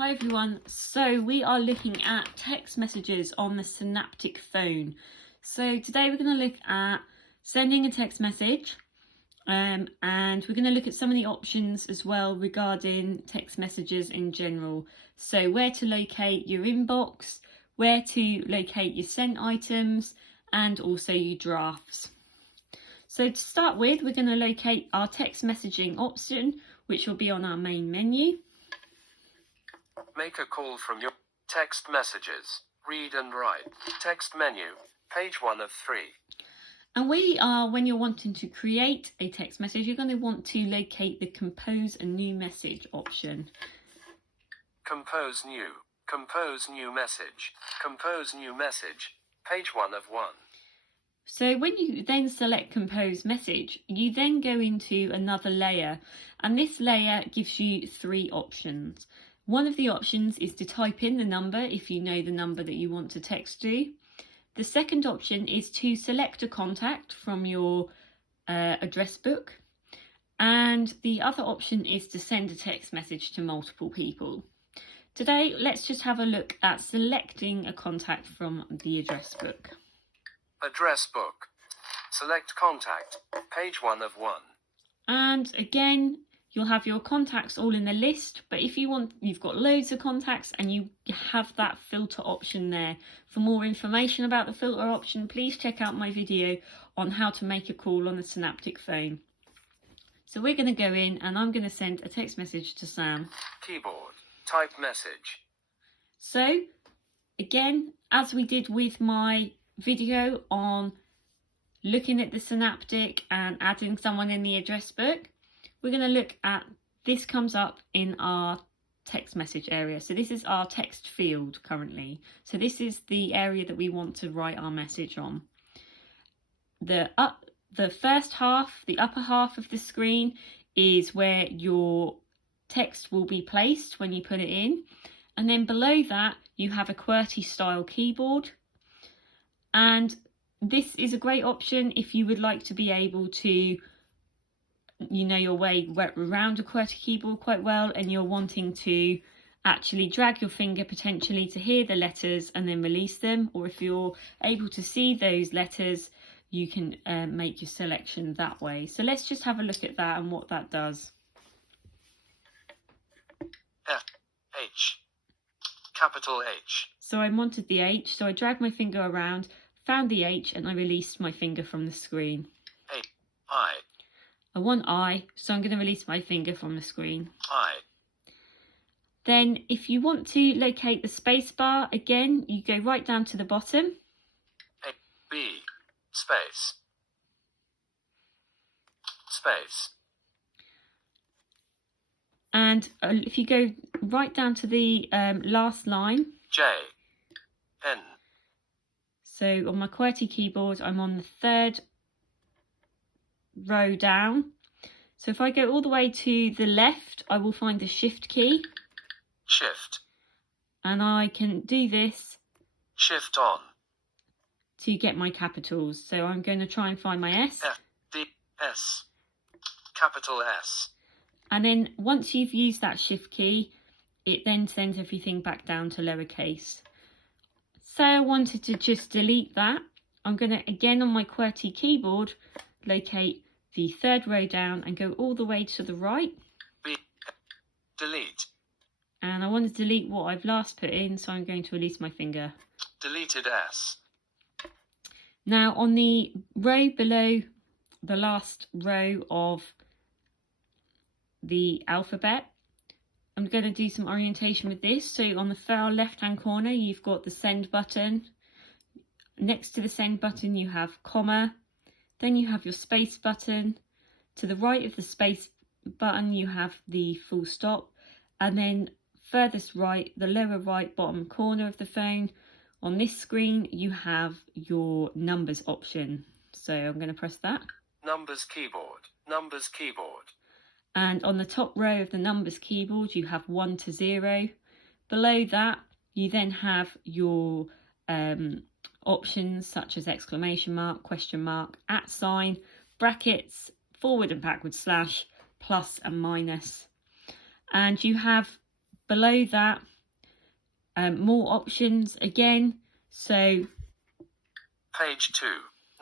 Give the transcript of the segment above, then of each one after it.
Hi everyone, so we are looking at text messages on the Synapptic phone. So today we're going to look at sending a text message and we're going to look at some of the options as well regarding text messages in general. So where to locate your inbox, where to locate your sent items and also your drafts. So to start with, we're going to locate our text messaging option, which will be on our main menu. Make a call from your text messages. Read and write. Text menu. Page 1 of 3. And when you're wanting to create a text message, you're going to want to locate the compose a new message option. Compose new. Compose new message. Compose new message. Page 1 of 1. So when you then select compose message, you then go into another layer, and this layer gives you 3 options. One of the options is to type in the number if you know the number that you want to text to. The second option is to select a contact from your address book. And the other option is to send a text message to multiple people. Today, let's just have a look at selecting a contact from the address book. Address book. Select contact. Page 1 of 1. And again, you'll have your contacts all in a list, but if you want, you've got loads of contacts and you have that filter option there. For more information about the filter option, please check out my video on how to make a call on a Synapptic phone. So we're going to go in and I'm going to send a text message to Sam. Keyboard. Type message. So again, as we did with my video on looking at the Synapptic and adding someone in the address book, we're going to look at, this comes up in our text message area. So this is our text field currently. So this is the area that we want to write our message on. The first half, the upper half of the screen, is where your text will be placed when you put it in. And then below that, you have a QWERTY style keyboard. And this is a great option if you would like to be able to your way around a QWERTY keyboard quite well, and you're wanting to actually drag your finger potentially to hear the letters and then release them, or if you're able to see those letters, you can make your selection that way. So let's just have a look at that and what that does. F, H, capital H. So I wanted the H, so I dragged my finger around, found the H, and I released my finger from the screen. A, I. I want I, so I'm going to release my finger from the screen. I. Then if you want to locate the space bar, again, you go right down to the bottom. A, B, space. Space. And if you go right down to the last line. J, N. So on my QWERTY keyboard, I'm on the 3rd row down. So if I go all the way to the left, I will find the shift key. Shift. And I can do this. Shift on. To get my capitals. So I'm going to try and find my S. F, D, S. Capital S. And then once you've used that shift key, it then sends everything back down to lowercase. So I wanted to just delete that. I'm going to, again on my QWERTY keyboard, locate the 3rd row down and go all the way to the right. B, delete. And I want to delete what I've last put in, so I'm going to release my finger. Deleted S. Now on the row below the last row of the alphabet, I'm going to do some orientation with this. So on the far left hand corner, you've got the send button. Next to the send button, you have comma. Then you have your space button. To the right of the space button, you have the full stop. And then furthest right, the lower right bottom corner of the phone, on this screen, you have your numbers option. So I'm going to press that. Numbers keyboard. Numbers keyboard. And on the top row of the numbers keyboard, you have 1 to 0. Below that, you then have your options such as exclamation mark, question mark, @, brackets, forward and backward slash, plus and minus. And you have below that more options again. So Page 2.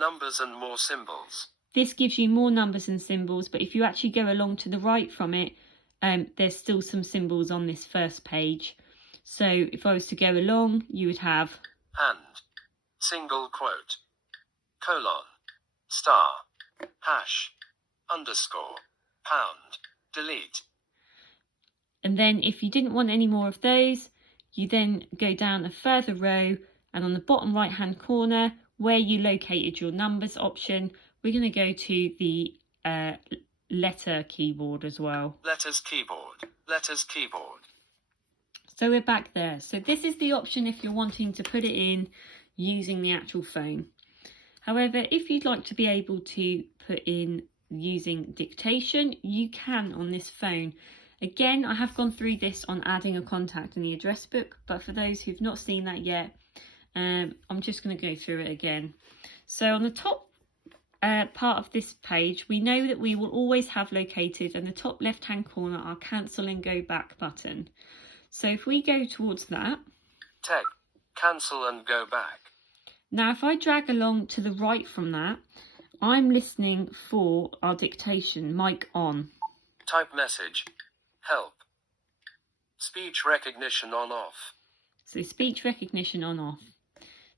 Numbers and more symbols. this gives you more numbers and symbols, but if you actually go along to the right from it, there's still some symbols on this first page. So if I was to go along, you would have And. Single quote. Colon. Star. Hash. Underscore. Pound. Delete. and then if you didn't want any more of those, you then go down a further row, and on the bottom right hand corner where you located your numbers option, we're going to go to the letter keyboard as well. Letters keyboard. Letters keyboard. So we're back there. So this is the option if you're wanting to put it in using the actual phone. However, if you'd like to be able to put in using dictation, you can on this phone. Again, I have gone through this on adding a contact in the address book, but for those who've not seen that yet, I'm just going to go through it again. So on the top part of this page, we know that we will always have located in the top left hand corner our cancel and go back button. So if we go towards that, cancel and go back. now if I drag along to the right from that, I'm listening for our dictation, mic on. Type message. Help. Speech recognition on off. So speech recognition on off.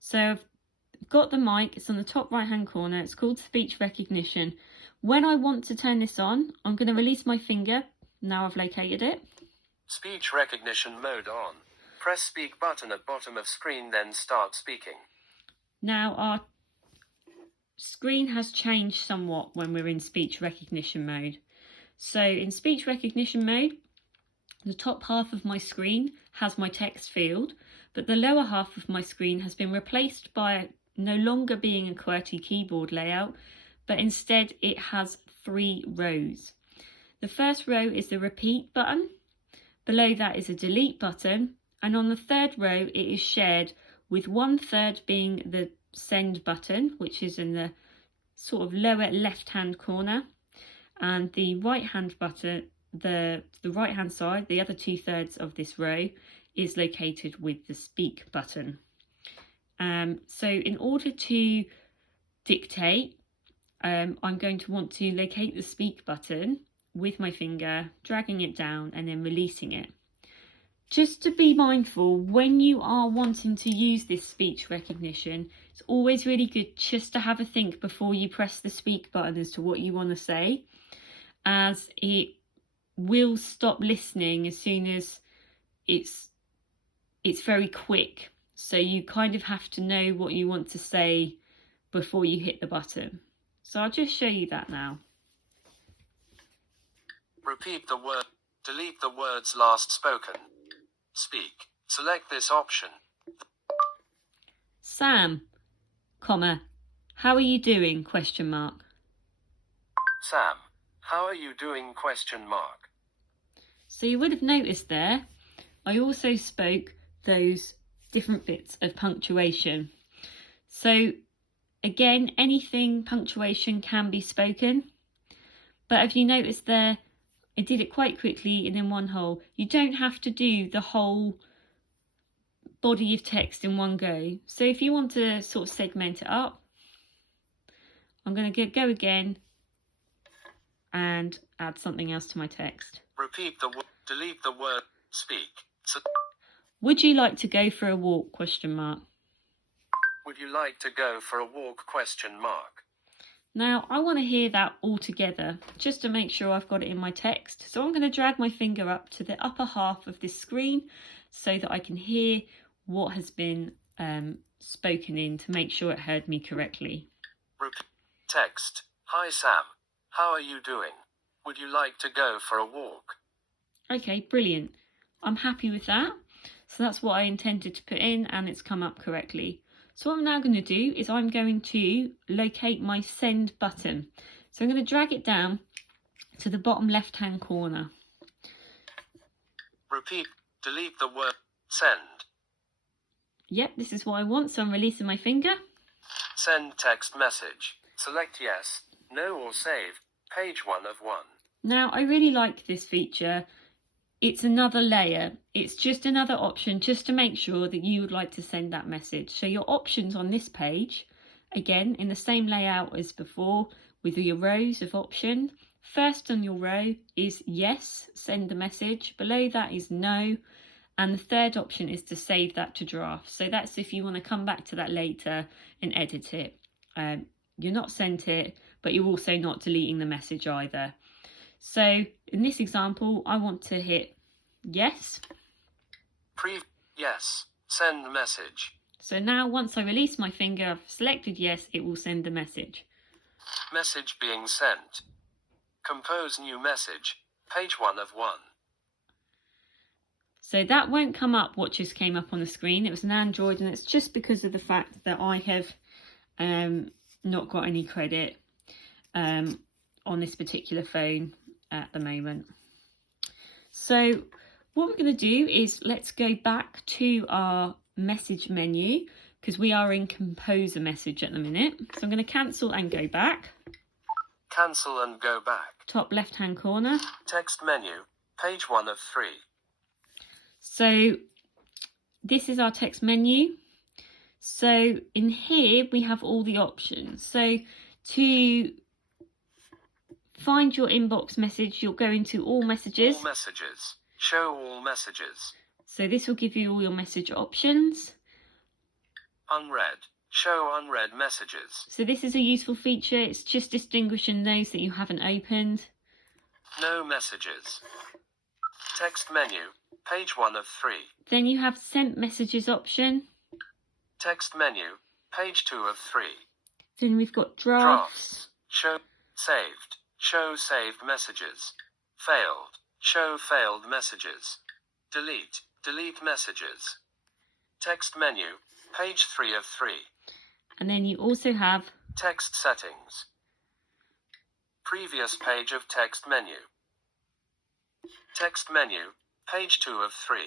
So I've got the mic, it's on the top right hand corner, it's called speech recognition. When I want to turn this on, I'm going to release my finger. Now I've located it. Speech recognition mode on. Press speak button at bottom of screen, then start speaking. Now our screen has changed somewhat when we're in speech recognition mode. So in speech recognition mode, the top half of my screen has my text field, but the lower half of my screen has been replaced by no longer being a QWERTY keyboard layout, but instead it has 3 rows. The first row is the repeat button, below that is a delete button, and on the third row it is shared with 1/3 being the send button, which is in the sort of lower left hand corner, and the right hand button, the right hand side, the other 2/3 of this row is located with the speak button. So in order to dictate, I'm going to want to locate the speak button with my finger, dragging it down and then releasing it. Just to be mindful, when you are wanting to use this speech recognition, it's always really good just to have a think before you press the speak button as to what you want to say, as it will stop listening as soon as it's very quick. So you kind of have to know what you want to say before you hit the button. So I'll just show you that now. Repeat the word. Delete the words last spoken. Speak. Select this option. Sam, comma, how are you doing? Question mark. Sam, how are you doing? Question mark. So you would have noticed there, I also spoke those different bits of punctuation. So again, anything punctuation can be spoken, but if you notice there, I did it quite quickly and in one whole. You don't have to do the whole body of text in one go. So if you want to sort of segment it up, I'm going to go again and add something else to my text. Repeat the word. Delete the word. Speak. Would you like to go for a walk? Question mark. Would you like to go for a walk? Question mark. Now I want to hear that all together just to make sure I've got it in my text. So I'm going to drag my finger up to the upper half of this screen so that I can hear what has been spoken in to make sure it heard me correctly. Repeat. Text. Hi Sam. How are you doing? Would you like to go for a walk? Okay, brilliant. I'm happy with that. So that's what I intended to put in and it's come up correctly. So what I'm now going to do is I'm going to locate my send button. So I'm going to drag it down to the bottom left hand corner. Repeat. Delete the word. Send. Yep, this is what I want, so I'm releasing my finger. Send text message. Select yes, no or save. Page 1 of 1. Now I really like this feature. it's another layer. It's just another option just to make sure that you would like to send that message. So your options on this page, again, in the same layout as before with your rows of option. First on your row is yes, send the message. Below that is no. And the third option is to save that to draft. So that's if you want to come back to that later and edit it. You're not sent it, but you're also not deleting the message either. So in this example, I want to hit yes. Yes, send the message. So now once I release my finger, I've selected yes, it will send the message. Message being sent. Compose new message. Page 1 of 1. So that won't come up what just came up on the screen. It was an Android, and it's just because of the fact that I have not got any credit on this particular phone at the moment. So what we're going to do is let's go back to our message menu, because we are in Composer message at the minute. So I'm going to cancel and go back. Cancel and go back. Top left hand corner. Text menu. Page 1 of 3. So this is our text menu. So in here we have all the options. So to find your inbox message, you'll go into all messages. All messages. Show all messages. So this will give you all your message options. Unread. Show unread messages. So this is a useful feature. It's just distinguishing those that you haven't opened. No messages. Text menu. Page 1 of 3. Then you have sent messages option. Text menu. Page 2 of 3. Then we've got drafts. Show saved. Show saved messages. Failed. Show failed messages. Delete. Delete messages. Text menu. Page 3 of 3. And then you also have text settings. Previous page of text menu. Text menu. Page 2 of 3.